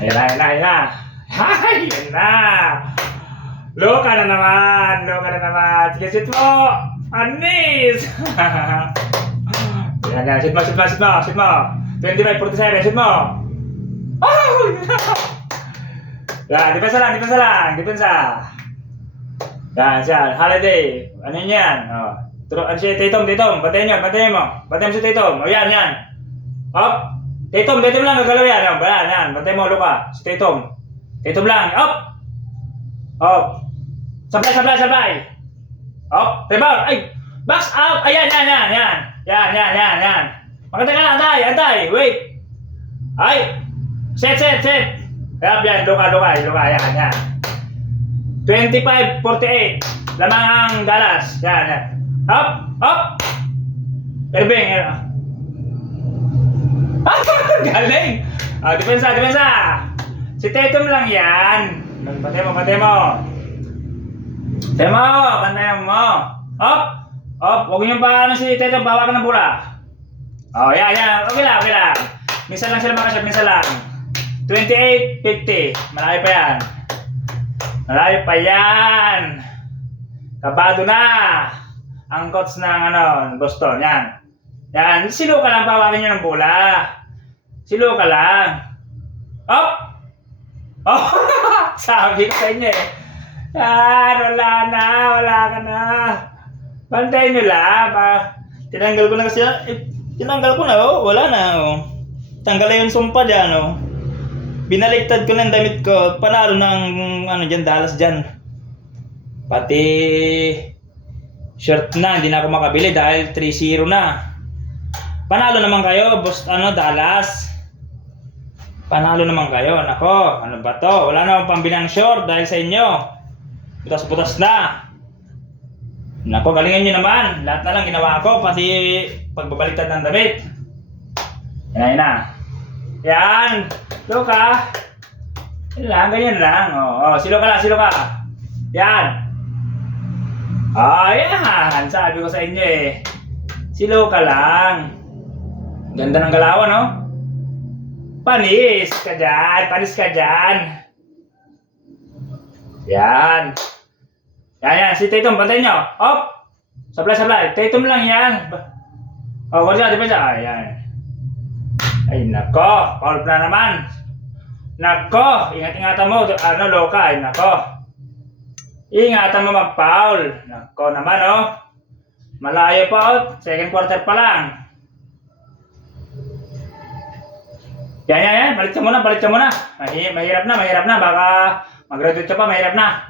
Ayan na, ayan na, ayan na. Hay, ayan na. Loka na naman, loka na naman. Sige, shoot mo. Anis. Ayan, ayan, shoot mo, shoot mo, shoot mo, shoot mo. 25-47, shoot mo. Oh! Yan, depensa lang, depensa lang, depensa. Yan, siya, Holiday. Ano yan? Oh. Ano siya, Tatum, Tatum. Batayin nyo, batayin mo. Batayin mo si Tatum. O yan, yan. Up. Tatum, Tatum lang, gagalaw yan. O, yan, yan. Batayin mo, Luka. Si Tatum. Tatum lang. Up. Up. Sablay, sablay, sablay. Up. Rebound. Ay. Box out. Ayan, yan, yan, yan. Yan, yan, yan, yan. Makita ka lang, antay, antay. Wait. Ay. Set, set, set. Yan, yan. Luka, Luka, Luka. Yan, yan. 25-48. Lamang ang Dallas. Yan, yan. Up! Up! Irving! Galing! Depensa, depensa! Si Tatum lang yan. Patay mo, patay mo. Patay mo, patay mo. Up! Up! Huwag niyo pa ano si Tatum, bawa ka ng bola. Oh, yan, yan. Okay lang, okay lang. Minsan lang sila makashot, minsan lang. 28-50. Malayo pa yan. Malayo pa yan. Kabado na. Ang coach ng Boston, yan. Yan, silo ka lang, pawakin nyo ng bola. Silo ka lang. Up! Oh! Sabi ko sa inyo eh. Yan, wala na, wala ka na. Bantayin nyo lang. Tinanggal ko na kasi, tinanggal ko na, oh. Wala na, oh. Tanggal na yung sumpa dyan, oh. Binaliktad ko na yung damit ko. Panalo ng, dyan, Dallas dyan. Pati shirt na, hindi na ako makabili dahil 3-0 na. Panalo naman kayo, boss, Dallas. Panalo naman kayo. Nako, ano ba to? Wala na akong pambili ng short dahil sa inyo. Butas-butas na. Nako, galingan nyo naman. Lahat na lang ginawa ko, pati pagbabaliktad ng damit. Yan na. Yan. Luka. Yan lang, ganyan lang. Oh, silo ka lang, silo ka. Yan. Ayan, sabi ko sa inyo eh. Silo ka lang. Ganda ng galawan, no? Panis ka dyan, panis ka dyan. Yan. Yan, yan, si Tatum, bantayin nyo. Op! Sablay, sablay. Tatum lang yan. Oh, wala siya, di ba siya? Ayan. Ay, nako. Foul na naman. Nako, ingat-ingatan mo. Loka, ay nako. Ingatan mo mag-foul. Nako naman, oh. Malayo pa, oh. Second quarter pa lang. Yan, yan, yan. Balik ka muna, balik ka muna. Mahirap na, mahirap na. Baka mag-graduate ka pa, mahirap na.